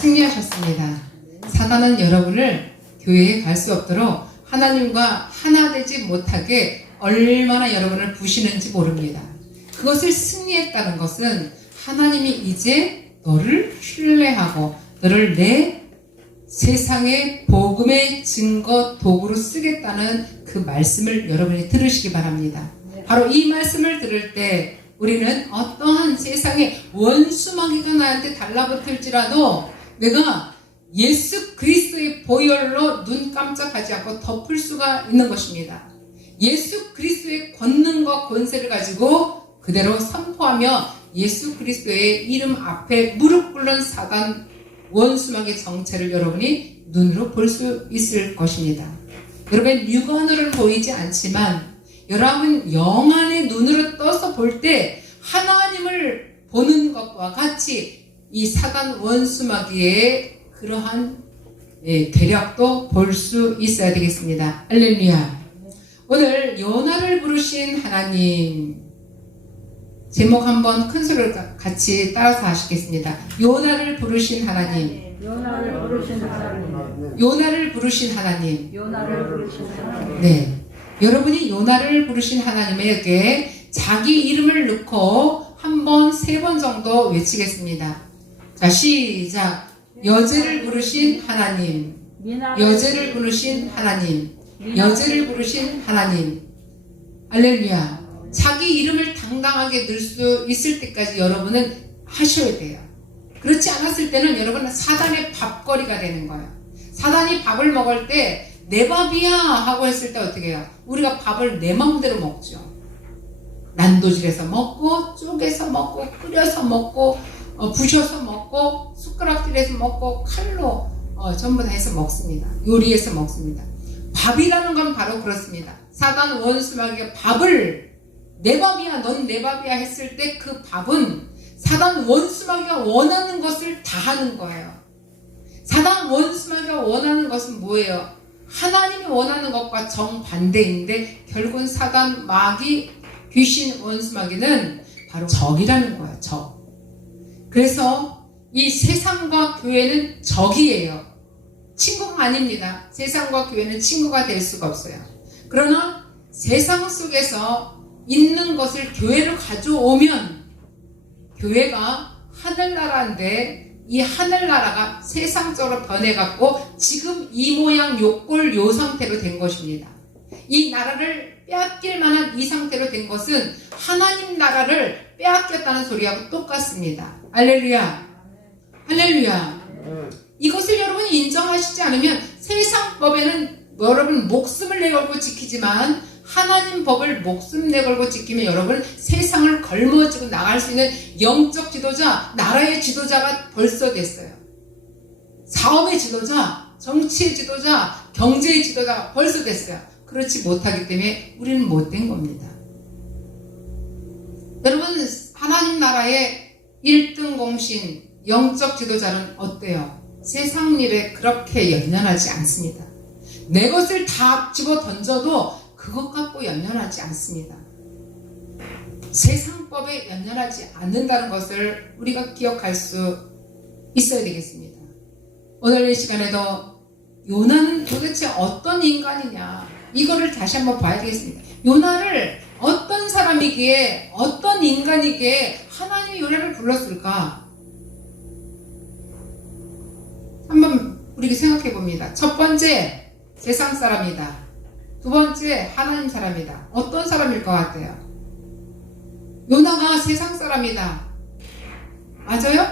승리하셨습니다. 사단은 여러분을 교회에 갈 수 없도록 하나님과 하나 되지 못하게 얼마나 여러분을 부시는지 모릅니다. 그것을 승리했다는 것은 하나님이 이제 너를 신뢰하고 너를 내 세상의 복음의 증거 도구로 쓰겠다는 그 말씀을 여러분이 들으시기 바랍니다. 바로 이 말씀을 들을 때 우리는 어떠한 세상의 원수마귀가 나한테 달라붙을지라도 내가 예수 그리스도의 보혈로 눈 깜짝하지 않고 덮을 수가 있는 것입니다. 예수 그리스도의 권능과 권세를 가지고 그대로 선포하며 예수 그리스도의 이름 앞에 무릎 꿇는 사단 원수마귀의 정체를 여러분이 눈으로 볼 수 있을 것입니다. 여러분 육안으로는 보이지 않지만 여러분 영안의 눈으로 떠서 볼 때 하나님을 보는 것과 같이 이 사단 원수마귀의 그러한 계략도 볼 수 있어야 되겠습니다. 할렐루야. 오늘 요나를 부르신 하나님 제목 한번 큰 소리로 같이 따라서 하시겠습니다. 요나를 부르신 하나님. 요나를 부르신 하나님. 요나를 부르신 하나님. 요나를 부르신 하나님. 네. 여러분이 요나를 부르신 하나님에게 자기 이름을 넣고 한 번, 세 번 정도 외치겠습니다. 자, 시작. 여제를 부르신 하나님. 여제를 부르신 하나님. 여제를 부르신 하나님. 할렐루야. 자기 이름을 당당하게 넣을 수 있을 때까지 여러분은 하셔야 돼요. 그렇지 않았을 때는 여러분은 사단의 밥거리가 되는 거예요. 사단이 밥을 먹을 때 내 밥이야 하고 했을 때 어떻게 해요? 우리가 밥을 내 마음대로 먹죠. 난도질해서 먹고 쪼개서 먹고 끓여서 먹고 부셔서 먹고 숟가락질해서 먹고 칼로 전부 다 해서 먹습니다. 요리해서 먹습니다. 밥이라는 건 바로 그렇습니다. 사단 원수마귀가 밥을 내 밥이야 넌 내 밥이야 했을 때 그 밥은 사단 원수마귀가 원하는 것을 다 하는 거예요. 사단 원수마귀가 원하는 것은 뭐예요? 하나님이 원하는 것과 정반대인데 결국은 사단 마귀 귀신 원수마귀는 바로 적이라는 거예요. 적. 그래서 이 세상과 교회는 적이에요. 친구가 아닙니다. 세상과 교회는 친구가 될 수가 없어요. 그러나 세상 속에서 있는 것을 교회로 가져오면 교회가 하늘나라인데 이 하늘나라가 세상적으로 변해갖고 지금 이 모양 요 꼴 요 상태로 된 것입니다. 이 나라를 빼앗길 만한 이 상태로 된 것은 하나님 나라를 빼앗겼다는 소리하고 똑같습니다. 할렐루야. 할렐루야. 이것을 여러분이 인정하시지 않으면 세상 법에는 여러분 목숨을 내걸고 지키지만 하나님 법을 목숨 내걸고 지키면 여러분 세상을 걸머쥐고 나갈 수 있는 영적 지도자, 나라의 지도자가 벌써 됐어요. 사업의 지도자, 정치의 지도자, 경제의 지도자가 벌써 됐어요. 그렇지 못하기 때문에 우리는 못된 겁니다. 여러분 하나님 나라의 1등 공신, 영적 지도자는 어때요? 세상 일에 그렇게 연연하지 않습니다. 내 것을 다 집어 던져도 그것 갖고 연연하지 않습니다. 세상법에 연연하지 않는다는 것을 우리가 기억할 수 있어야 되겠습니다. 오늘 이 시간에도 요나는 도대체 어떤 인간이냐 이거를 다시 한번 봐야 되겠습니다. 요나를 어떤 사람이기에 어떤 인간이기에 하나님이 요나를 불렀을까? 한번 우리가 생각해 봅니다. 첫 번째 세상 사람이다. 두 번째 하나님 사람이다. 어떤 사람일 것 같아요? 요나가 세상 사람이다. 맞아요?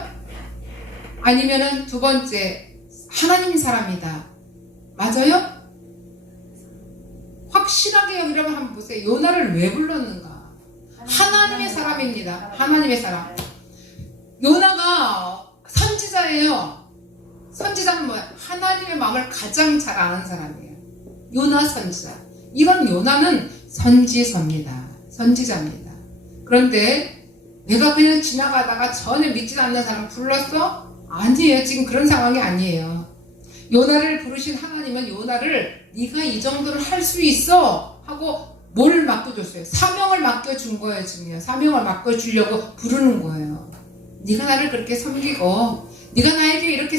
아니면은 두 번째 하나님 사람이다. 맞아요? 확실하게 여기라고 한번 보세요. 요나를 왜 불렀는가? 하나님의 사람입니다. 하나님의 사람. 요나가 선지자예요. 선지자는 뭐야? 하나님의 마음을 가장 잘 아는 사람이에요. 요나 선지자. 이건 요나는 선지서입니다. 선지자입니다. 그런데 내가 그냥 지나가다가 전혀 믿지 않는 사람 불렀어? 아니에요. 지금 그런 상황이 아니에요. 요나를 부르신 하나님은 요나를 네가 이 정도는 할 수 있어 하고 뭘 맡겨줬어요? 사명을 맡겨준 거예요. 지금요. 사명을 맡겨주려고 부르는 거예요. 네가 나를 그렇게 섬기고 네가 나에게 이렇게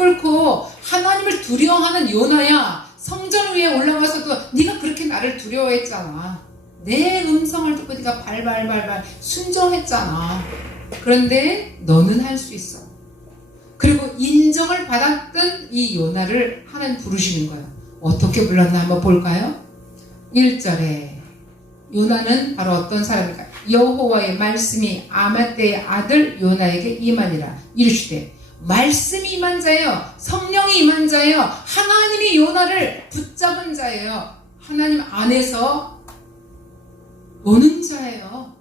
꿇고 하나님을 두려워하는 요나야, 성전 위에 올라가서도 네가 그렇게 나를 두려워했잖아. 내 음성을 듣고 네가 발발발발 순종했잖아. 그런데 너는 할 수 있어. 그리고 인정을 받았던 이 요나를 하나님 부르시는 거예요. 어떻게 불렀나 한번 볼까요? 1절에 요나는 바로 어떤 사람일까? 여호와의 말씀이 아마떼의 아들 요나에게 임하니라. 이르시되 말씀이 임한 자예요. 성령이 임한 자예요. 하나님이 요나를 붙잡은 자예요. 하나님 안에서 노는 자예요.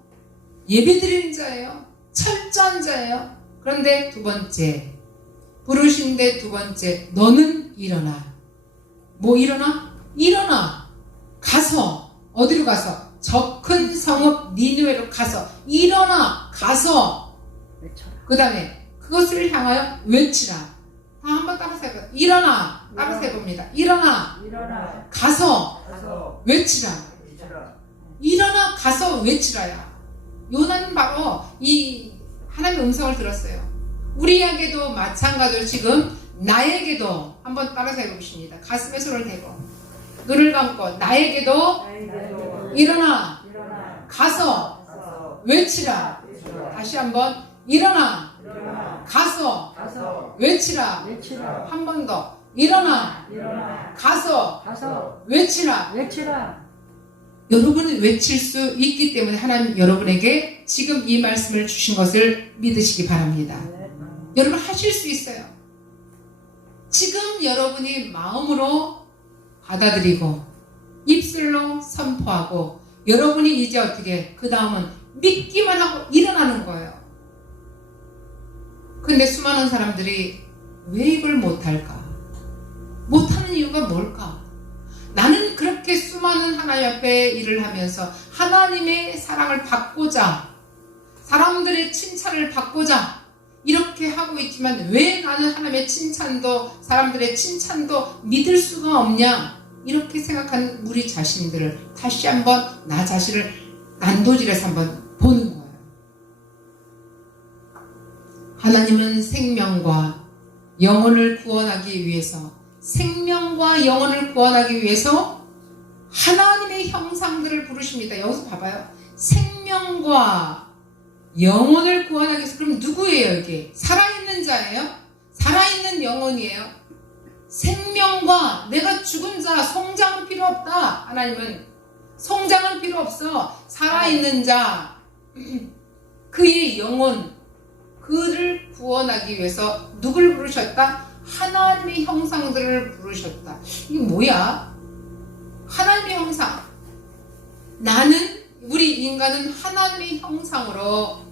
예배드리는 자예요. 철저한 자예요. 그런데 두 번째, 부르신데 두 번째, 너는 일어나. 뭐 일어나? 일어나. 가서, 어디로 가서? 저 큰 성읍 니느웨로 가서, 일어나. 가서, 그 다음에 그것을 향하여 외치라. 다 한번 따라서 해봐요. 일어나. 따라서 해봅니다. 일어나. 일어나. 가서, 가서 외치라. 외치라. 일어나. 가서 외치라야. 요나는 바로 이 하나님의 음성을 들었어요. 우리에게도 마찬가지로 지금 나에게도 한번 따라서 해보십니다. 가슴에 손을 대고 눈을 감고 나에게도 나에게도 일어나. 일어나. 가서 가서 외치라. 외치라. 다시 한번 일어나. 일어나. 가서 가서 외치라. 외치라. 한 번 더 일어나. 일어나. 가서 가서 외치라. 외치라. 여러분이 외칠 수 있기 때문에 하나님 여러분에게 지금 이 말씀을 주신 것을 믿으시기 바랍니다. 여러분 하실 수 있어요. 지금 여러분이 마음으로 받아들이고 입술로 선포하고 여러분이 이제 어떻게 그 다음은 믿기만 하고 일어나는 거예요. 근데 수많은 사람들이 왜 이걸 못할까? 못하는 이유가 뭘까? 나는 그렇게 수많은 하나님 앞에 일을 하면서 하나님의 사랑을 받고자 사람들의 칭찬을 받고자 이렇게 하고 있지만 왜 나는 하나님의 칭찬도 사람들의 칭찬도 믿을 수가 없냐, 이렇게 생각하는 우리 자신들을 다시 한번 나 자신을 난도질해서 한번 보는 거예요. 하나님은 생명과 영혼을 구원하기 위해서 생명과 영혼을 구원하기 위해서 하나님의 형상들을 부르십니다. 여기서 봐봐요. 생명과 영혼을 구원하기 위해서. 그럼 누구예요 이게? 살아있는 자예요? 살아있는 영혼이에요? 생명과 내가 죽은 자, 성장은 필요 없다. 하나님은 성장은 필요 없어. 살아있는 자, 그의 영혼, 그를 구원하기 위해서 누굴 부르셨다? 하나님의 형상들을 부르셨다. 이게 뭐야? 하나님의 형상. 나는, 우리 인간은 하나님의 형상으로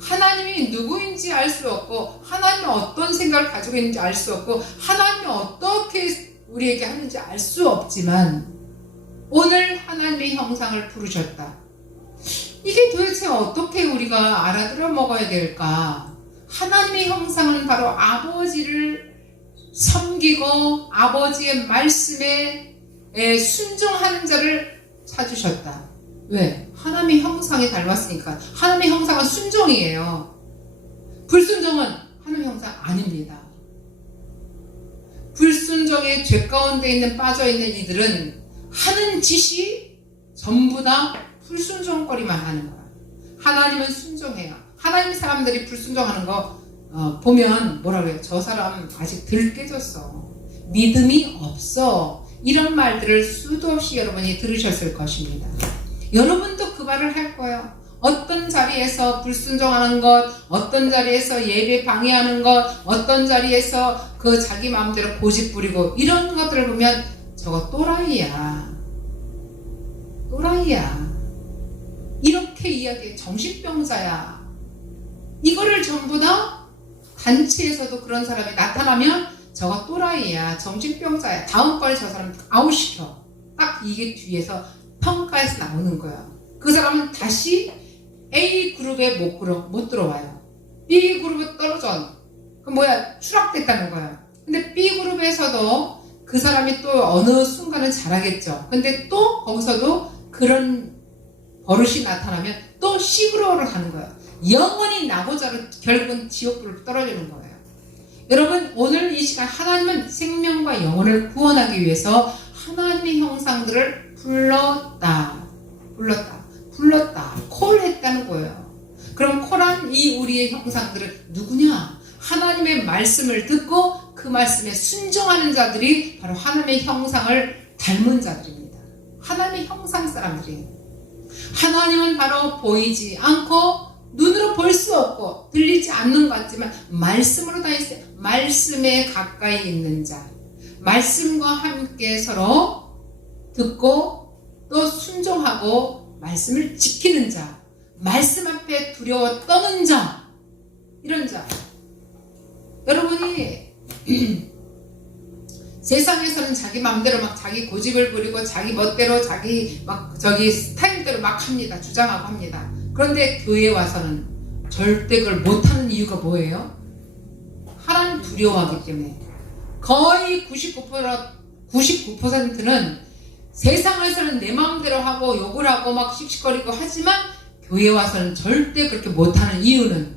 하나님이 누구인지 알 수 없고 하나님이 어떤 생각을 가지고 있는지 알 수 없고 하나님이 어떻게 우리에게 하는지 알 수 없지만 오늘 하나님의 형상을 부르셨다. 이게 도대체 어떻게 우리가 알아들어 먹어야 될까? 하나님의 형상은 바로 아버지를 섬기고 아버지의 말씀에 순종하는 자를 찾으셨다. 왜? 하나님의 형상이 닮았으니까. 하나님의 형상은 순종이에요. 불순종은 하나님의 형상 아닙니다. 불순종의 죄 가운데 있는 빠져있는 이들은 하는 짓이 전부 다 불순종거리만 하는 거야. 하나님은 순종해요. 하나님 사람들이 불순종하는 거 보면 뭐라고 해요? 저 사람 아직 덜 깨졌어. 믿음이 없어. 이런 말들을 수도 없이 여러분이 들으셨을 것입니다. 여러분도 그 말을 할 거예요. 어떤 자리에서 불순종하는 것, 어떤 자리에서 예배 방해하는 것, 어떤 자리에서 그 자기 마음대로 고집 부리고 이런 것들을 보면 저거 또라이야. 또라이야. 이렇게 이야기해. 정신병자야. 이거를 전부 다 단체에서도 그런 사람이 나타나면 저거 또라이야. 정신병자야. 다음번에 저 사람 아웃시켜. 딱 이게 뒤에서 평가에서 나오는 거야. 그 사람은 다시 A그룹에 못 들어와요. B그룹에 떨어져. 그 뭐야? 추락됐다는 거야. 근데 B그룹에서도 그 사람이 또 어느 순간은 잘하겠죠. 근데 또 거기서도 그런 버릇이 나타나면 또 C그룹으로 가는 거야. 영원히 나고자로 결국은 지옥불로 떨어지는 거예요. 여러분, 오늘 이 시간 하나님은 생명과 영혼을 구원하기 위해서 하나님의 형상들을 불렀다. 콜했다는 거예요. 그럼 콜한 이 우리의 형상들은 누구냐? 하나님의 말씀을 듣고 그 말씀에 순종하는 자들이 바로 하나님의 형상을 닮은 자들입니다. 하나님의 형상 사람들이에요. 하나님은 바로 보이지 않고 눈으로 볼 수 없고 들리지 않는 것 같지만 말씀으로 다 있어요. 말씀에 가까이 있는 자, 말씀과 함께 서로 듣고 또 순종하고 말씀을 지키는 자, 말씀 앞에 두려워 떠는 자, 이런 자. 여러분이 세상에서는 자기 마음대로 막 자기 고집을 부리고 자기 멋대로 자기 막 스타일대로 막 합니다. 주장하고 합니다. 그런데 교회에 와서는 절대 그걸 못하는 이유가 뭐예요? 하나님 두려워하기 때문에. 거의 99%는 세상에서는 내 마음대로 하고 욕을 하고 막 씩씩거리고 하지만 교회에 와서는 절대 그렇게 못하는 이유는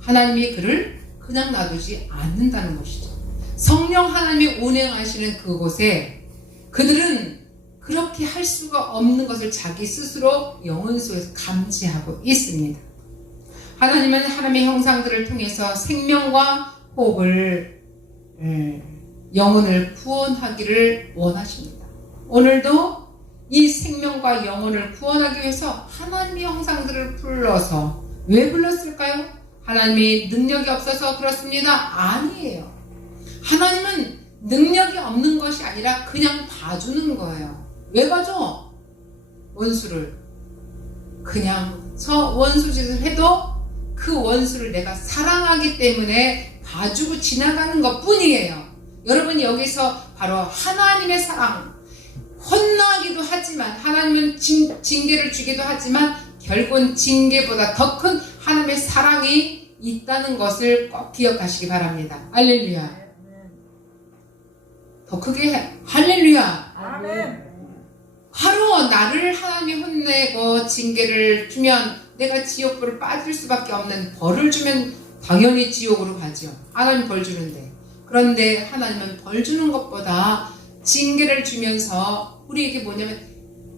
하나님이 그를 그냥 놔두지 않는다는 것이죠. 성령 하나님이 운행하시는 그곳에 그들은 그렇게 할 수가 없는 것을 자기 스스로 영혼 속에서 감지하고 있습니다. 하나님은 하나님의 형상들을 통해서 생명과 호흡을 영혼을 구원하기를 원하십니다. 오늘도 이 생명과 영혼을 구원하기 위해서 하나님의 형상들을 불러서 왜 불렀을까요? 하나님이 능력이 없어서 그렇습니다. 아니에요. 하나님은 능력이 없는 것이 아니라 그냥 봐주는 거예요. 왜 봐줘? 원수를. 그냥 저 원수짓을 해도 그 원수를 내가 사랑하기 때문에 봐주고 지나가는 것 뿐이에요. 여러분이 여기서 바로 하나님의 사랑, 혼나기도 하지만 하나님은 징계를 주기도 하지만 결국은 징계보다 더 큰 하나님의 사랑이 있다는 것을 꼭 기억하시기 바랍니다. 할렐루야. 더 크게 할렐루야. 아멘. 바로 나를 하나님이 혼내고 징계를 주면 내가 지옥불을 빠질 수밖에 없는 벌을 주면 당연히 지옥으로 가죠. 하나님 벌 주는데. 그런데 하나님은 벌 주는 것보다 징계를 주면서 우리에게 뭐냐면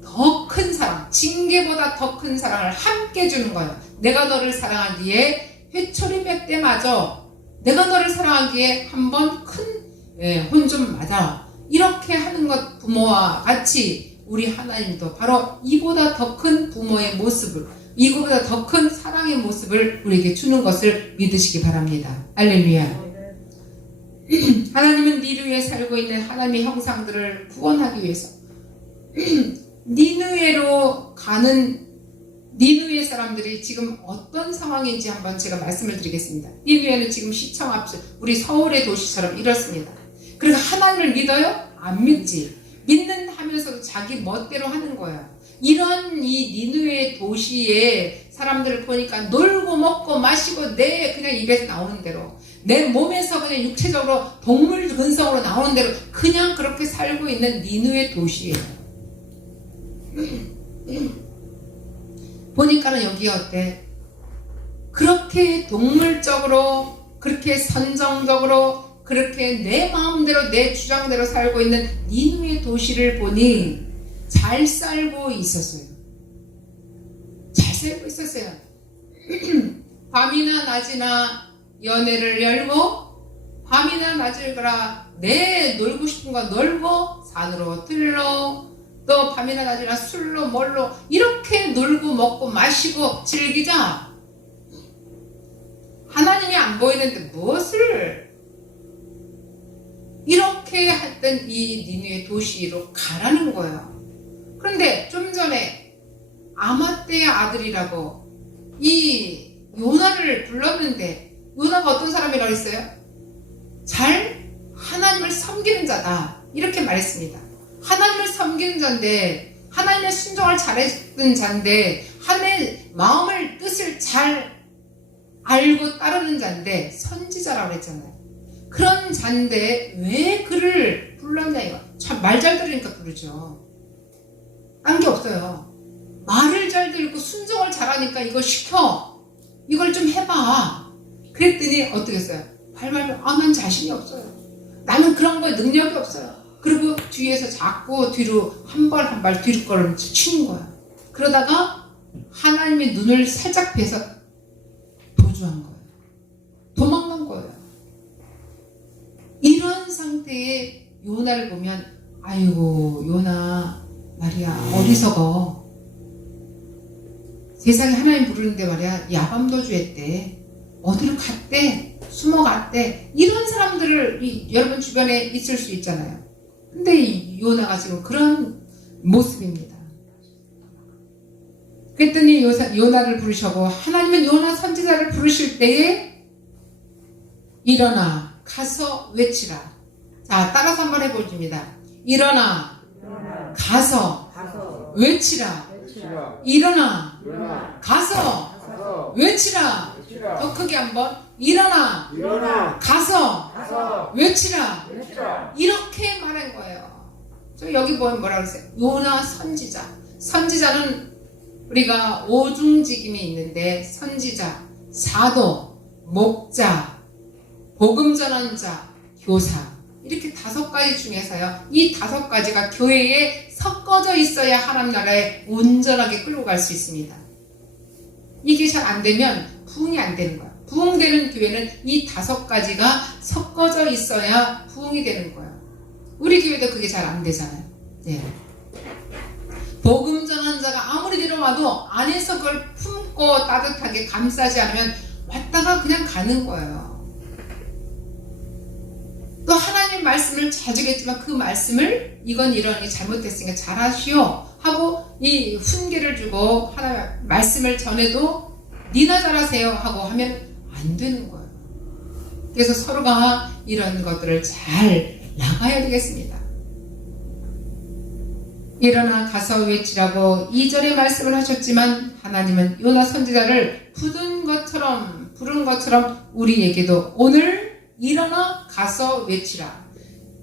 더 큰 사랑, 징계보다 더 큰 사랑을 함께 주는 거예요. 내가 너를 사랑하기에 회초리 몇 대 맞아. 내가 너를 사랑하기에 한번 큰 혼 좀 맞아. 이렇게 하는 것 부모와 같이 우리 하나님도 바로 이보다 더 큰 부모의 모습을, 이보다 더 큰 사랑의 모습을 우리에게 주는 것을 믿으시기 바랍니다. 할렐루야. 하나님은 니느웨에 살고 있는 하나님의 형상들을 구원하기 위해서 니느웨로 가는 니느웨 사람들이 지금 어떤 상황인지 한번 제가 말씀을 드리겠습니다. 니느웨는 지금 시청 앞 우리 서울의 도시처럼 이렇습니다. 그래서 하나님을 믿어요? 안 믿지. 믿는 하면서도 자기 멋대로 하는 거예요. 이런 이 니느웨 도시의 사람들을 보니까 놀고 먹고 마시고 내 그냥 입에서 나오는 대로 내 몸에서 그냥 육체적으로 동물 근성으로 나오는 대로 그냥 그렇게 살고 있는 니느웨 도시예요. 보니까는 여기 어때? 그렇게 동물적으로 그렇게 선정적으로 그렇게 내 마음대로 내 주장대로 살고 있는 니느웨 도시를 보니 잘 살고 있었어요. 잘 살고 있었어요. 밤이나 낮이나 연애를 열고 밤이나 낮이라 내 놀고 싶은 거 놀고 산으로 들러 또 밤이나 낮이나 술로 뭘로 이렇게 놀고 먹고 마시고 즐기자. 하나님이 안 보이는데 무엇을 이렇게 했던 이 니느웨 도시로 가라는 거예요. 그런데 좀 전에 아마떼의 아들이라고 이 요나를 불렀는데 요나가 어떤 사람이라고 했어요? 잘 하나님을 섬기는 자다 이렇게 말했습니다. 하나님을 섬기는 자인데 하나님의 순종을 잘했던 자인데 하나님의 마음을 뜻을 잘 알고 따르는 자인데 선지자라고 했잖아요. 그런 자인데 왜 그를 불렀냐 이거. 참 말 잘 들으니까 부르죠. 딴 게 없어요. 말을 잘 들고 순종을 잘하니까 이거 시켜. 이걸 좀 해봐. 그랬더니 어떻게 했어요? 발발 난 자신이 없어요. 나는 그런 거에 능력이 없어요. 그리고 뒤에서 자꾸 뒤로 한 발 뒤로 걸음 치는 거야. 그러다가 하나님의 눈을 살짝 피해서 도주한 거예요. 도망간 거예요. 이런 상태의 요나를 보면 아이고 요나 말이야 어리석어. 세상에 하나님 부르는데 말이야 야밤도주했대. 어디로 갔대. 숨어갔대. 이런 사람들을 여러분 주변에 있을 수 있잖아요. 근데 요나가 지금 그런 모습입니다. 그랬더니 요나를 부르셔고 하나님은 요나 선지자를 부르실 때에 일어나 가서 외치라. 자 따라서 한번 해보십니다. 일어나 가서 외치라. 일어나 가서 외치라. 더 크게 한번 일어나 가서 외치라. 이렇게 말한 거예요. 저 여기 보면 뭐라고 그랬어요? 요나 선지자. 선지자는 우리가 오중직임이 있는데 선지자, 사도, 목자, 복음전환자, 교사 이렇게 5가지 중에서요. 이 5가지가 교회에 섞어져 있어야 하나님 나라에 온전하게 끌고 갈 수 있습니다. 이게 잘 안 되면 부흥이 안 되는 거야. 부흥되는 교회는 이 5가지가 섞어져 있어야 부흥이 되는 거예요. 우리 교회도 그게 잘 안 되잖아요. 네. 복음 전환자가 아무리 데려와도 안에서 그걸 품고 따뜻하게 감싸지 않으면 왔다가 그냥 가는 거예요. 또 하나님의 말씀을 잘 주겠지만 그 말씀을 이건 이러니 잘못됐으니까 잘하시오 하고 이 훈계를 주고 하나님의 말씀을 전해도 니나 잘하세요 하고 하면 안 되는 거예요. 그래서 서로가 이런 것들을 잘 나가야 되겠습니다. 일어나 가서 외치라고 2절에 말씀을 하셨지만 하나님은 요나 선지자를 부른 것처럼 우리에게도 오늘 일어나 가서 외치라.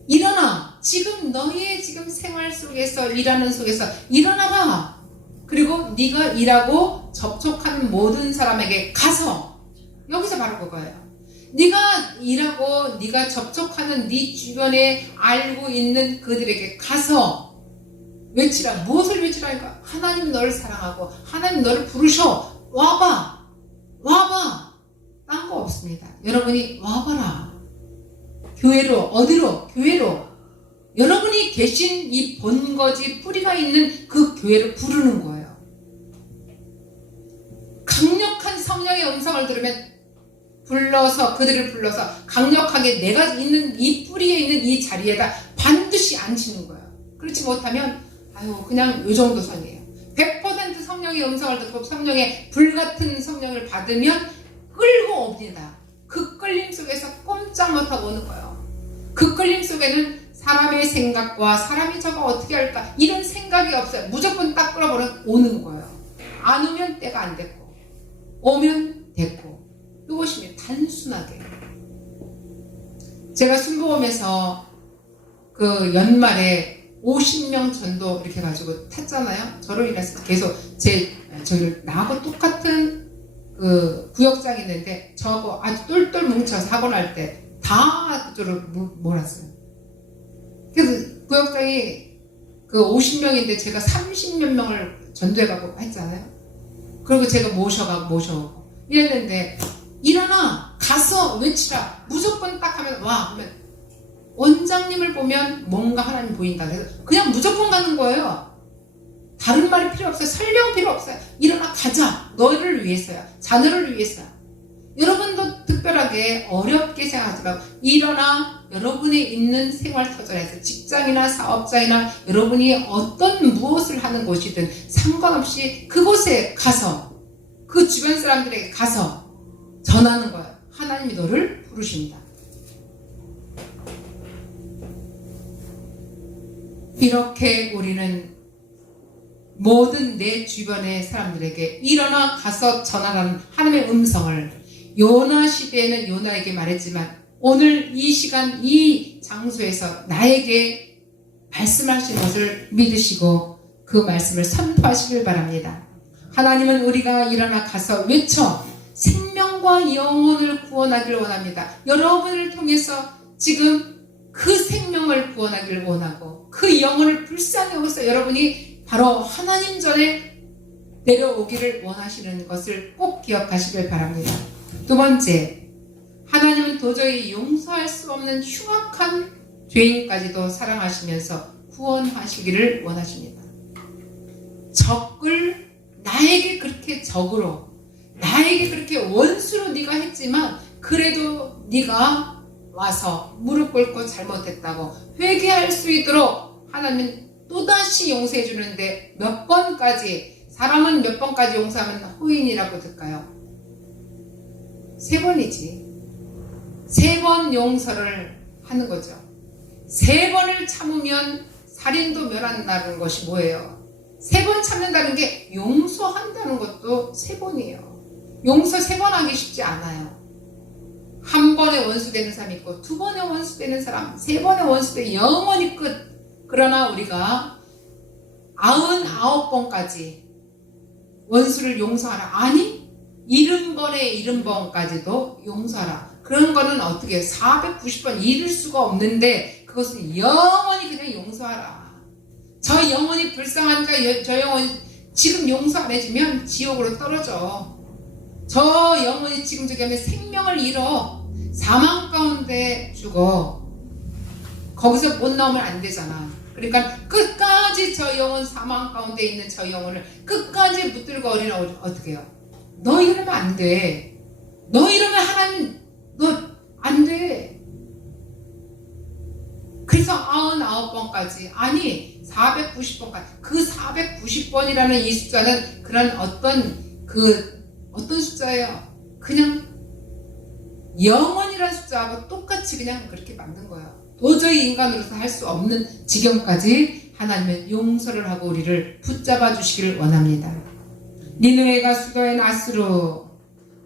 일어나. 지금 너희의 지금 생활 속에서 일하는 속에서 일어나라. 그리고 네가 일하고 접촉하는 모든 사람에게 가서 여기서 바로 그거예요. 네가 일하고 네가 접촉하는 네 주변에 알고 있는 그들에게 가서 외치라. 무엇을 외치라니까? 하나님 너를 사랑하고 하나님 너를 부르셔. 와봐. 딴 거 없습니다. 여러분이 와봐라. 교회로. 어디로? 교회로. 여러분이 계신 이 본거지 뿌리가 있는 그 교회를 부르는 거예요. 강력한 성령의 음성을 들으면 그들을 불러서 강력하게 내가 있는 이 뿌리에 있는 이 자리에다 반드시 앉히는 거예요. 그렇지 못하면 그냥 이 정도 선이에요. 100% 성령의 음성을 듣고 성령의 불같은 성령을 받으면 끌고 옵니다. 그 끌림 속에서 꼼짝 못하고 오는 거예요. 그 끌림 속에는 사람의 생각과 사람이 저거 어떻게 할까 이런 생각이 없어요. 무조건 딱 끌어버려 오는 거예요. 안 오면 때가 안 됐고 오면 됐고 이것이 단순하게. 제가 순복음에서 그 연말에 50명 전도 이렇게 가지고 탔잖아요. 저로 인해서 계속 나하고 똑같은 그 구역장이 있는데 저하고 아주 똘똘 뭉쳐서 하고 날 때 다 그쪽으로 몰았어요. 그래서 구역장이 그 50명인데 제가 30몇 명을 전도해가고 했잖아요. 그리고 제가 모셔오고 이랬는데 일어나 가서 외치라. 무조건 딱 하면 와. 그러면 원장님을 보면 뭔가 하나님 보인다. 그래서 그냥 무조건 가는 거예요. 다른 말이 필요 없어요. 설명 필요 없어요. 일어나 가자. 너희를 위해서야. 자녀를 위해서야. 여러분도 특별하게 어렵게 생각하지 말고 일어나 여러분이 있는 생활 터전에서 직장이나 사업장이나 여러분이 어떤 무엇을 하는 곳이든 상관없이 그곳에 가서 그 주변 사람들에게 가서 전하는 거예요. 하나님이 너를 부르십니다. 이렇게 우리는 모든 내 주변의 사람들에게 일어나 가서 전하라는 하나님의 음성을 요나 시대에는 요나에게 말했지만 오늘 이 시간 이 장소에서 나에게 말씀하신 것을 믿으시고 그 말씀을 선포하시길 바랍니다. 하나님은 우리가 일어나 가서 외쳐 생명 생명과 영혼을 구원하기를 원합니다. 여러분을 통해서 지금 그 생명을 구원하기를 원하고 그 영혼을 불쌍히 여겨서 여러분이 바로 하나님 전에 내려오기를 원하시는 것을 꼭 기억하시길 바랍니다. 두 번째, 하나님은 도저히 용서할 수 없는 흉악한 죄인까지도 사랑하시면서 구원하시기를 원하십니다. 적을 나에게 그렇게 적으로, 나에게 그렇게 원수로 네가 했지만 그래도 네가 와서 무릎 꿇고 잘못했다고 회개할 수 있도록 하나님은 또다시 용서해 주는데 몇 번까지, 사람은 몇 번까지 용서하면 호인이라고 들까요? 3번이지. 3번 용서를 하는 거죠. 3번을 참으면 살인도 멸한다는 것이 뭐예요? 3번 참는다는 게 용서한다는 것도 3번이에요. 용서 3번 하기 쉽지 않아요. 한 번에 원수 되는 사람이 있고 2번에 원수 되는 사람, 3번에 원수 되는 영원히 끝. 그러나 우리가 99번까지 원수를 용서하라. 아니 70번에 70번까지도 용서하라. 그런 거는 어떻게 해요? 490번 잃을 수가 없는데 그것은 영원히 그냥 용서하라. 저 영혼이 불쌍하니까 저 영혼이 지금 용서 안 해주면 지옥으로 떨어져. 저 영혼이 지금 저기 하면 생명을 잃어. 사망 가운데 죽어. 거기서 못 나오면 안 되잖아. 그러니까 끝까지 저 영혼, 사망 가운데 있는 저 영혼을 끝까지 붙들고 어리는 어떻게 해요? 너 이러면 안 돼. 너 이러면 하나님 너 안 돼. 그래서 99번까지, 아니 490번까지, 그 490번이라는 이 숫자는 그런 어떤 숫자예요? 그냥 영원이라는 숫자하고 똑같이 그냥 그렇게 만든 거예요. 도저히 인간으로서 할 수 없는 지경까지 하나님은 용서를 하고 우리를 붙잡아 주시기를 원합니다. 니느웨가 수도인 아수르,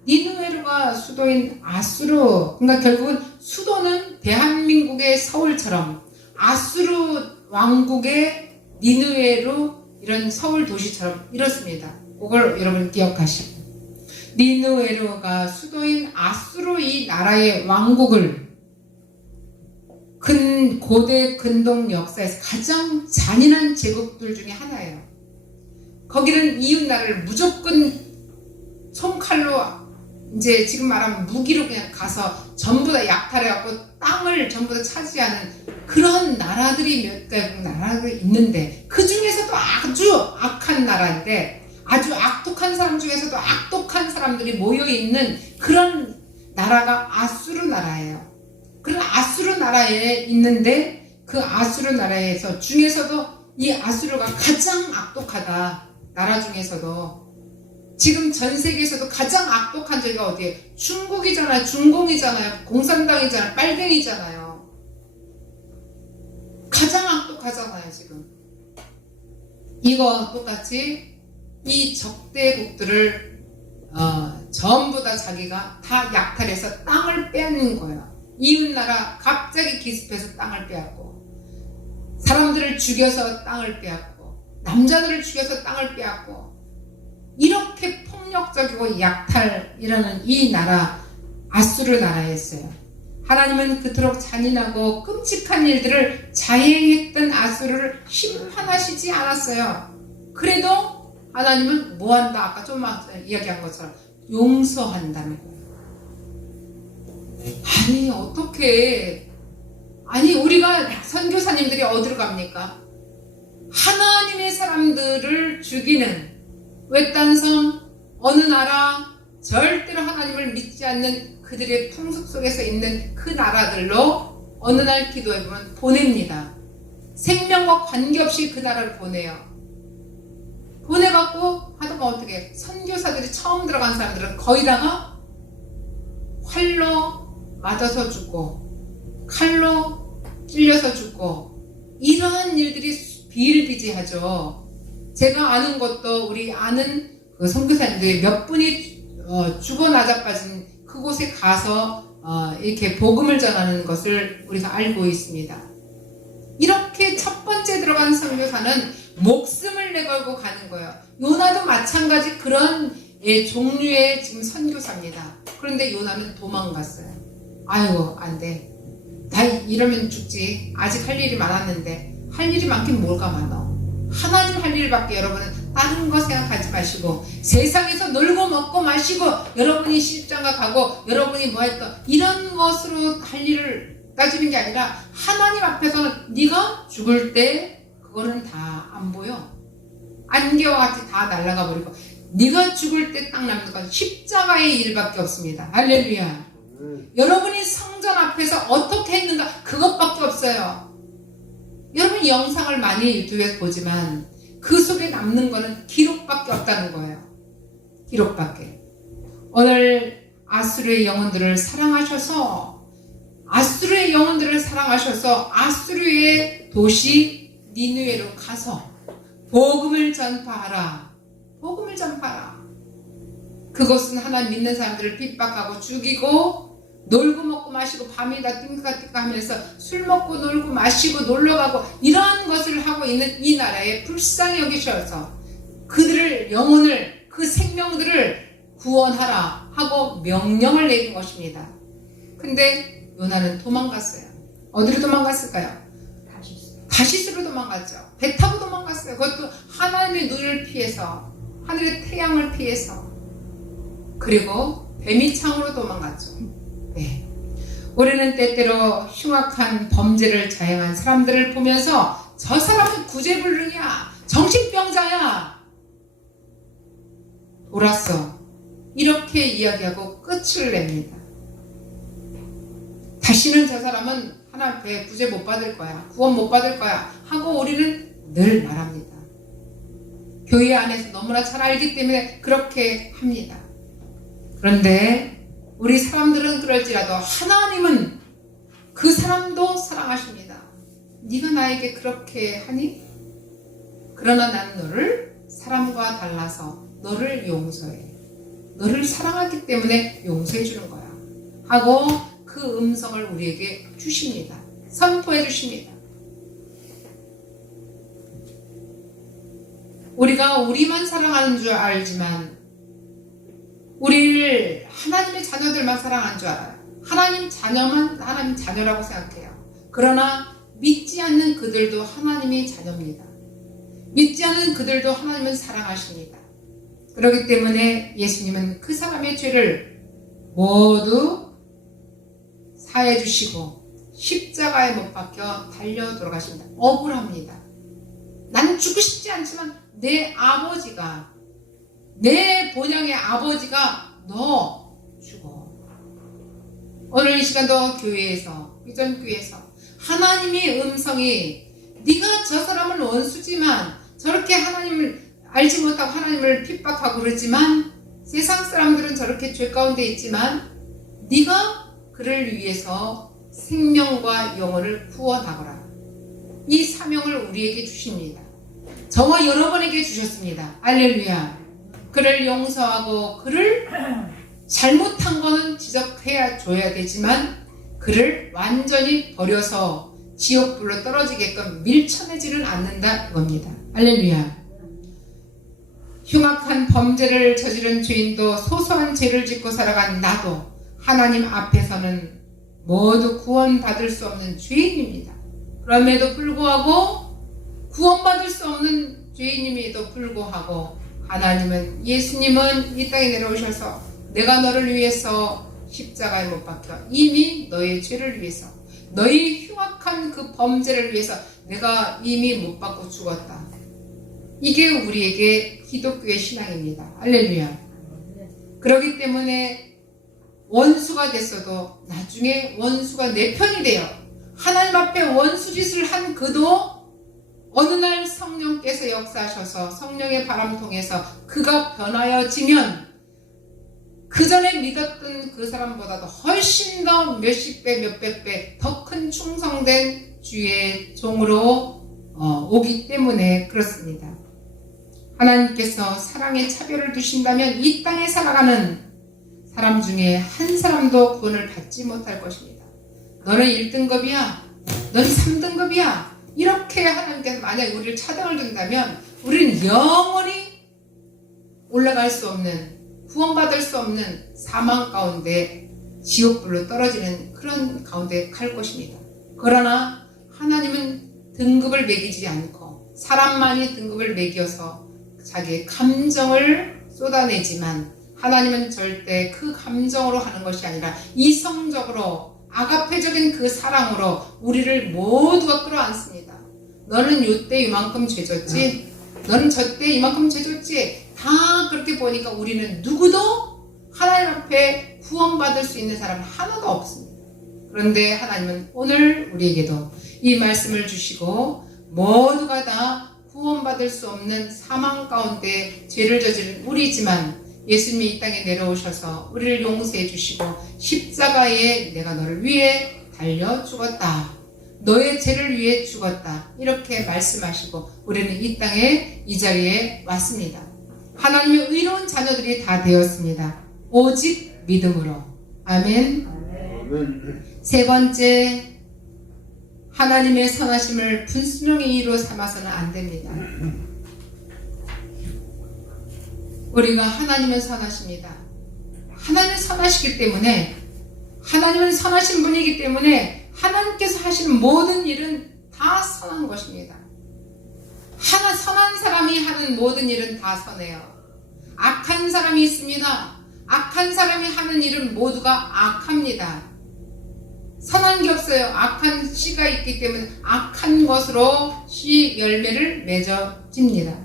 니느웨가 수도인 아수르, 그러니까 결국은 수도는 대한민국의 서울처럼 아수르 왕국의 니느웨로 이런 서울 도시처럼 이렇습니다. 그걸 여러분 기억하시고, 니느웨가 수도인 아수르 이 나라의 왕국을 고대 근동 역사에서 가장 잔인한 제국들 중에 하나예요. 거기는 이웃 나라를 무조건 손칼로, 이제 지금 말하면 무기로 그냥 가서 전부 다 약탈해갖고 땅을 전부 다 차지하는 그런 나라들이 몇 개국 나라들이 있는데, 그 중에서도 아주 악한 나라인데, 아주 악독한 사람 중에서도 악독한 사람들이 모여있는 그런 나라가 아수르 나라예요. 그런 아수르 나라에 있는데, 그 아수르 나라에서 중에서도 이 아수르가 가장 악독하다. 나라 중에서도 지금 전 세계에서도 가장 악독한 저기가 어디예요? 중국이잖아요. 중공이잖아요. 공산당이잖아요. 빨갱이잖아요. 가장 악독하잖아요. 지금 이거 똑같이 이 적대국들을 전부 다 자기가 다 약탈해서 땅을 빼앗는 거예요. 이웃나라 갑자기 기습해서 땅을 빼앗고, 사람들을 죽여서 땅을 빼앗고, 남자들을 죽여서 땅을 빼앗고, 이렇게 폭력적이고 약탈이라는 이 나라 아수르 나라였어요. 하나님은 그토록 잔인하고 끔찍한 일들을 자행했던 아수르를 심판하시지 않았어요. 그래도 하나님은 뭐한다? 아까 좀 이야기한 것처럼 용서한다는 거예요. 아니 어떻게, 아니 우리가 선교사님들이 어디로 갑니까? 하나님의 사람들을 죽이는 외딴 섬, 어느 나라, 절대로 하나님을 믿지 않는 그들의 풍습 속에서 있는 그 나라들로 어느 날 기도해보면 보냅니다. 생명과 관계없이 그 나라를 보내요. 보내갖고 하다가 어떻게, 선교사들이 처음 들어간 사람들은 거의 다가 활로 맞아서 죽고 칼로 찔려서 죽고, 이러한 일들이 비일비재하죠. 제가 아는 것도, 우리 아는 그 선교사님들이 몇 분이 죽어 나자빠진 그곳에 가서 이렇게 복음을 전하는 것을 우리가 알고 있습니다. 이렇게 첫 번째 들어간 선교사는 목숨을 내걸고 가는 거예요. 요나도 마찬가지 그런 종류의 지금 선교사입니다. 그런데 요나는 도망갔어요. 아이고 안 돼. 나 이러면 죽지. 아직 할 일이 많았는데 할 일이 많긴 뭐가 많아. 하나님 할 일밖에 여러분은 다른 거 생각하지 마시고 세상에서 놀고 먹고 마시고 여러분이 시집장가 가고 여러분이 뭐 했던 이런 것으로 할 일을 따지는 게 아니라 하나님 앞에서는 네가 죽을 때 그거는 다 안 보여. 안개와 같이 다 날아가 버리고 네가 죽을 때 딱 남는 건 십자가의 일밖에 없습니다. 할렐루야. 여러분이 성전 앞에서 어떻게 했는가 그것밖에 없어요. 여러분 영상을 많이 유튜브에 보지만 그 속에 남는 거는 기록밖에 없다는 거예요. 기록밖에. 오늘 아수르의 영혼들을 사랑하셔서 아수르의 도시 니느웨로 가서 복음을 전파하라. 복음을 전파하라. 그것은 하나님 믿는 사람들을 핍박하고 죽이고 놀고 먹고 마시고 밤이다 띵까띵까 하면서 술 먹고 놀고 마시고 놀러가고 이러한 것을 하고 있는 이 나라에 불쌍히 여기셔서 그들을 영혼을 그 생명들을 구원하라 하고 명령을 내린 것입니다. 근데 요나는 도망갔어요. 어디로 도망갔을까요? 다시스로 도망갔죠. 배 타고 도망갔어요. 그것도 하나님의 눈을 피해서 하늘의 태양을 피해서 그리고 뱀이 창으로 도망갔죠. 네. 우리는 때때로 흉악한 범죄를 자행한 사람들을 보면서 저 사람은 구제불능이야. 정신병자야. 돌았어. 이렇게 이야기하고 끝을 냅니다. 다시는 저 사람은 하나님 앞에 구제 못 받을 거야. 구원 못 받을 거야. 하고 우리는 늘 말합니다. 교회 안에서 너무나 잘 알기 때문에 그렇게 합니다. 그런데 우리 사람들은 그럴지라도 하나님은 그 사람도 사랑하십니다. 네가 나에게 그렇게 하니? 그러나 난 너를 사람과 달라서 너를 용서해. 너를 사랑하기 때문에 용서해 주는 거야. 하고 그 음성을 우리에게 주십니다. 선포해 주십니다. 우리가 우리만 사랑하는 줄 알지만 우리를 하나님의 자녀들만 사랑하는 줄 알아요. 하나님 자녀만 하나님 자녀라고 생각해요. 그러나 믿지 않는 그들도 하나님의 자녀입니다. 믿지 않는 그들도 하나님은 사랑하십니다. 그렇기 때문에 예수님은 그 사람의 죄를 모두 사해 주시고 십자가에 못 박혀 달려 돌아가십니다. 억울합니다. 나는 죽고 싶지 않지만 내 아버지가 내 본향의 아버지가 너 죽어. 오늘 이 시간도 교회에서 비전교회에서 하나님의 음성이 네가 저 사람은 원수지만 저렇게 하나님을 알지 못하고 하나님을 핍박하고 그러지만 세상 사람들은 저렇게 죄 가운데 있지만 네가 그를 위해서 생명과 영혼을 구원하거라. 이 사명을 우리에게 주십니다. 저와 여러분에게 주셨습니다. 할렐루야. 그를 용서하고 그를 잘못한 거는 지적해야 줘야 되지만 그를 완전히 버려서 지옥불로 떨어지게끔 밀쳐내지는 않는다 이겁니다. 할렐루야. 흉악한 범죄를 저지른 죄인도 소소한 죄를 짓고 살아간 나도 하나님 앞에서는 모두 구원받을 수 없는 죄인입니다. 그럼에도 불구하고 구원받을 수 없는 죄인임에도 불구하고 하나님은 예수님은 이 땅에 내려오셔서 내가 너를 위해서 십자가에 못 박혀 이미 너의 죄를 위해서 너의 흉악한 그 범죄를 위해서 내가 이미 못 박고 죽었다. 이게 우리에게 기독교의 신앙입니다. 할렐루야. 그렇기 때문에 원수가 됐어도 나중에 원수가 내 편이 돼요. 하나님 앞에 원수짓을 한 그도 어느 날 성령께서 역사하셔서 성령의 바람 통해서 그가 변하여지면 그 전에 믿었던 그 사람보다도 훨씬 더 몇십 배 몇백 배 더 큰 충성된 주의 종으로 오기 때문에 그렇습니다. 하나님께서 사랑의 차별을 두신다면 이 땅에 살아가는 사람 중에 한 사람도 구원을 받지 못할 것입니다. 너는 1등급이야. 넌 3등급이야. 이렇게 하나님께서 만약에 우리를 차등을 둔다면 우리는 영원히 올라갈 수 없는 구원받을 수 없는 사망 가운데 지옥불로 떨어지는 그런 가운데 갈 것입니다. 그러나 하나님은 등급을 매기지 않고 사람만이 등급을 매겨서 자기의 감정을 쏟아내지만 하나님은 절대 그 감정으로 하는 것이 아니라 이성적으로 아가페적인 그 사랑으로 우리를 모두가 끌어안습니다. 너는 이때 이만큼 죄졌지? 너는 저때 이만큼 죄졌지? 다 그렇게 보니까 우리는 누구도 하나님 앞에 구원받을 수 있는 사람 하나도 없습니다. 그런데 하나님은 오늘 우리에게도 이 말씀을 주시고 모두가 다 구원받을 수 없는 사망 가운데 죄를 저지른 우리지만 예수님이 이 땅에 내려오셔서 우리를 용서해 주시고 십자가에 내가 너를 위해 달려 죽었다. 너의 죄를 위해 죽었다. 이렇게 말씀하시고 우리는 이 땅에 이 자리에 왔습니다. 하나님의 의로운 자녀들이 다 되었습니다. 오직 믿음으로. 아멘. 세 번째, 하나님의 선하심을 분수령의 이유로 삼아서는 안 됩니다. 우리가 하나님은 선하십니다. 하나님은 선하시기 때문에 하나님은 선하신 분이기 때문에 하나님께서 하시는 모든 일은 다 선한 것입니다. 하나 선한 사람이 하는 모든 일은 다 선해요. 악한 사람이 있습니다. 악한 사람이 하는 일은 모두가 악합니다. 선한 게 없어요. 악한 씨가 있기 때문에 악한 것으로 씨 열매를 맺어집니다.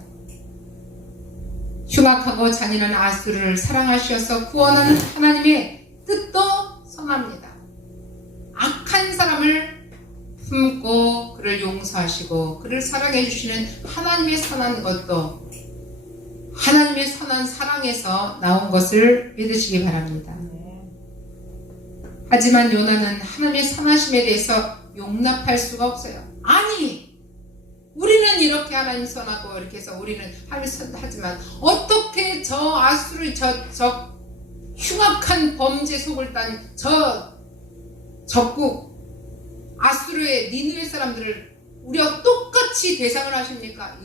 흉악하고 잔인한 아수르를 사랑하셔서 구원하는 하나님의 뜻도 선합니다. 악한 사람을 품고 그를 용서하시고 그를 사랑해 주시는 하나님의 선한 것도 하나님의 선한 사랑에서 나온 것을 믿으시기 바랍니다. 하지만 요나는 하나님의 선하심에 대해서 용납할 수가 없어요. 아니, 우리는 이렇게 하나님 선하고 이렇게 해서 우리는 하나님 선하지만 어떻게 저 아수르 저 흉악한 범죄 속을 딴 저 적국 아수르의 니느웨 사람들을 우리와 똑같이 대상을 하십니까?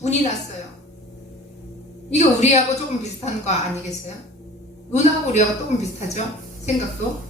분이 났어요. 이게 우리하고 조금 비슷한 거 아니겠어요? 요나하고 우리하고 조금 비슷하죠? 생각도?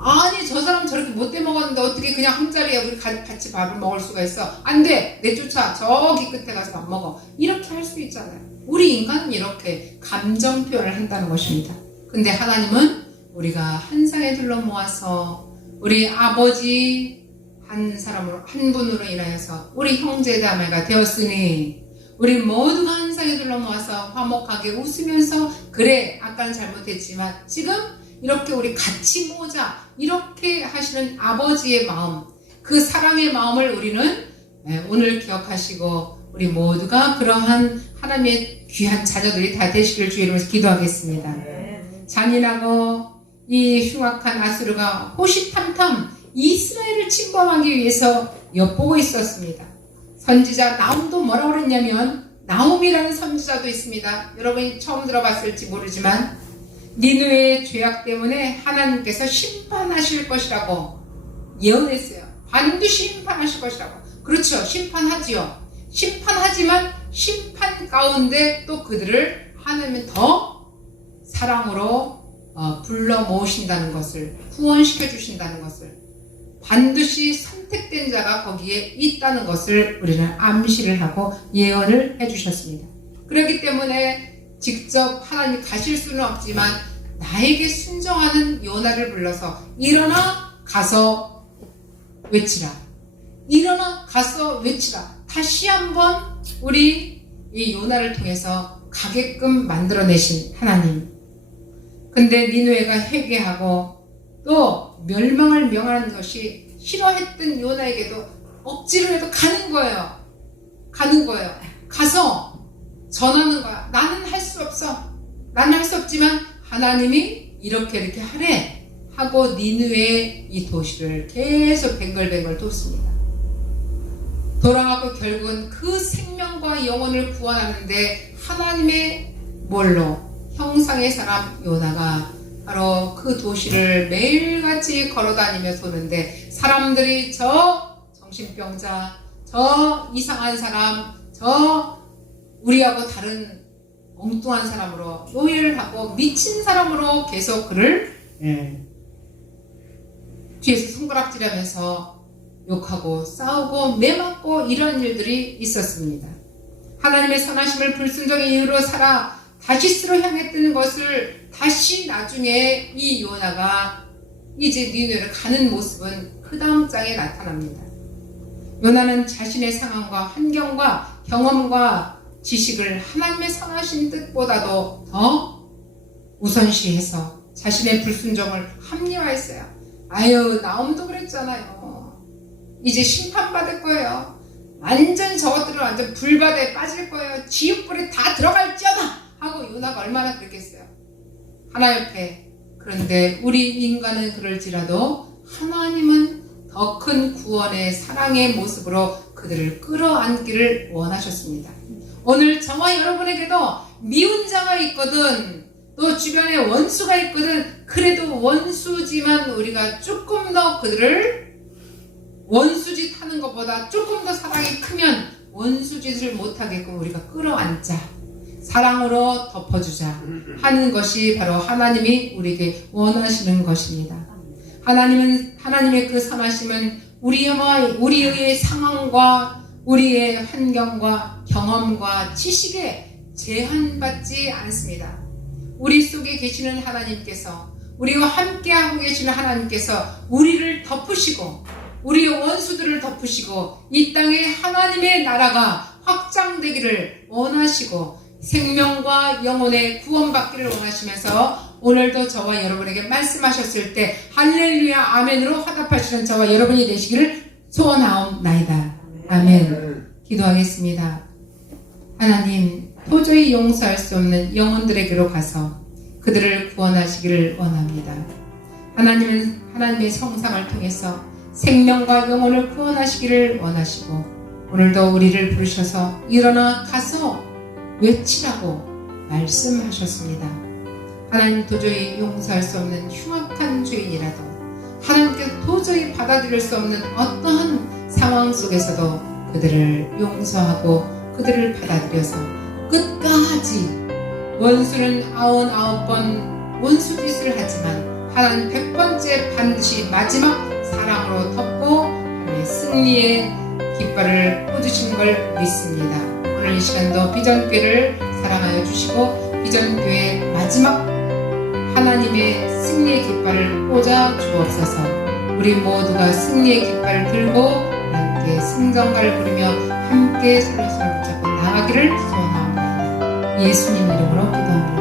아니 저 사람 저렇게 못돼 먹었는데 어떻게 그냥 한 자리에 우리 같이 밥을 먹을 수가 있어? 안 돼! 내쫓아! 저기 끝에 가서 밥 먹어. 이렇게 할 수 있잖아요. 우리 인간은 이렇게 감정 표현을 한다는 것입니다. 근데 하나님은 우리가 한 상에 둘러 모아서 우리 아버지 한 사람으로 한 분으로 인하여서 우리 형제자매가 되었으니 우리 모두가 한 상에 둘러 모아서 화목하게 웃으면서 그래 아까는 잘못했지만 지금 이렇게 우리 같이 모자 이렇게 하시는 아버지의 마음 그 사랑의 마음을 우리는 오늘 기억하시고 우리 모두가 그러한 하나님의 귀한 자녀들이 다 되시길 주의 이름으로 기도하겠습니다. 잔인하고 이 흉악한 아수르가 호시탐탐 이스라엘을 침범하기 위해서 엿보고 있었습니다. 선지자 나움도 뭐라고 그랬냐면 나움이라는 선지자도 있습니다. 여러분이 처음 들어봤을지 모르지만 니느웨의 죄악 때문에 하나님께서 심판하실 것이라고 예언했어요. 반드시 심판하실 것이라고. 그렇죠. 심판하지요. 심판하지만 심판 가운데 또 그들을 하나님은 더 사랑으로 불러 모으신다는 것을 후원시켜 주신다는 것을 반드시 선택된 자가 거기에 있다는 것을 우리는 암시를 하고 예언을 해주셨습니다. 그렇기 때문에 직접 하나님 가실 수는 없지만 나에게 순종하는 요나를 불러서 일어나 가서 외치라. 일어나 가서 외치라. 다시 한번 우리 이 요나를 통해서 가게끔 만들어내신 하나님. 근데 니느웨가 회개하고 또 멸망을 명하는 것이 싫어했던 요나에게도 억지로 해도 가는 거예요. 가는 거예요. 가서 전하는 거야. 나는 할 수 없어. 나는 할 수 없지만 하나님이 이렇게 하래 하고 니느웨의 이 도시를 계속 뱅글뱅글 돕습니다. 돌아가고 결국은 그 생명과 영혼을 구원하는데 하나님의 뭘로? 형상의 사람 요나가 바로 그 도시를 매일같이 걸어다니며 도는데 사람들이 저 정신병자, 저 이상한 사람, 저 우리하고 다른 엉뚱한 사람으로 노예를 하고 미친 사람으로 계속 그를 뒤에서 손가락질하면서 욕하고 싸우고 매맞고 이런 일들이 있었습니다. 하나님의 선하심을 불순종의 이유로 살아 다시스로 향했던 것을 다시 나중에 이 요나가 이제 니느웨를 가는 모습은 그 다음 장에 나타납니다. 요나는 자신의 상황과 환경과 경험과 지식을 하나님의 선하신 뜻보다도 더 우선시해서 자신의 불순종을 합리화했어요. 아유, 나옴도 그랬잖아요. 이제 심판받을 거예요. 완전 저것들은 완전 불바다에 빠질 거예요. 지옥불에 다 들어갈지어다 하고 요나가 얼마나 그랬겠어요. 하나 옆에. 그런데 우리 인간은 그럴지라도 하나님은 더 큰 구원의 사랑의 모습으로 그들을 끌어안기를 원하셨습니다. 오늘 저와 여러분에게도 미운 자가 있거든, 또 주변에 원수가 있거든, 그래도 원수지만 우리가 조금 더 그들을 원수짓 하는 것보다 조금 더 사랑이 크면 원수짓을 못하게끔 우리가 끌어안자, 사랑으로 덮어주자 하는 것이 바로 하나님이 우리에게 원하시는 것입니다. 하나님의 그 선하심은 우리의 상황과 우리의 환경과 경험과 지식에 제한받지 않습니다. 우리 속에 계시는 하나님께서, 우리와 함께하고 계시는 하나님께서 우리를 덮으시고 우리의 원수들을 덮으시고 이 땅에 하나님의 나라가 확장되기를 원하시고 생명과 영혼의 구원받기를 원하시면서 오늘도 저와 여러분에게 말씀하셨을 때 할렐루야 아멘으로 화답하시는 저와 여러분이 되시기를 소원하옵나이다. 아멘. 기도하겠습니다. 하나님, 도저히 용서할 수 없는 영혼들에게로 가서 그들을 구원하시기를 원합니다. 하나님은 하나님의 성상을 통해서 생명과 영혼을 구원하시기를 원하시고 오늘도 우리를 부르셔서 일어나 가서 외치라고 말씀하셨습니다. 하나님, 도저히 용서할 수 없는 흉악한 죄인이라도 하나님께서 도저히 받아들일 수 없는 어떠한 상황 속에서도 그들을 용서하고 그들을 받아들여서 끝까지, 원수는 99번 원수짓을 하지만 하나님 100번째 반드시 마지막 사랑으로 덮고 하나님의 승리의 깃발을 꽂으시는 걸 믿습니다. 오늘 이 시간도 비전교회를 사랑하여 주시고 비전교회 마지막 하나님의 승리의 깃발을 꽂아 주옵소서. 우리 모두가 승리의 깃발을 들고 함께 승전가를 부르며 함께 서로 붙잡고 나가기를 소원합니다. 예수님 이름으로 기도합니다.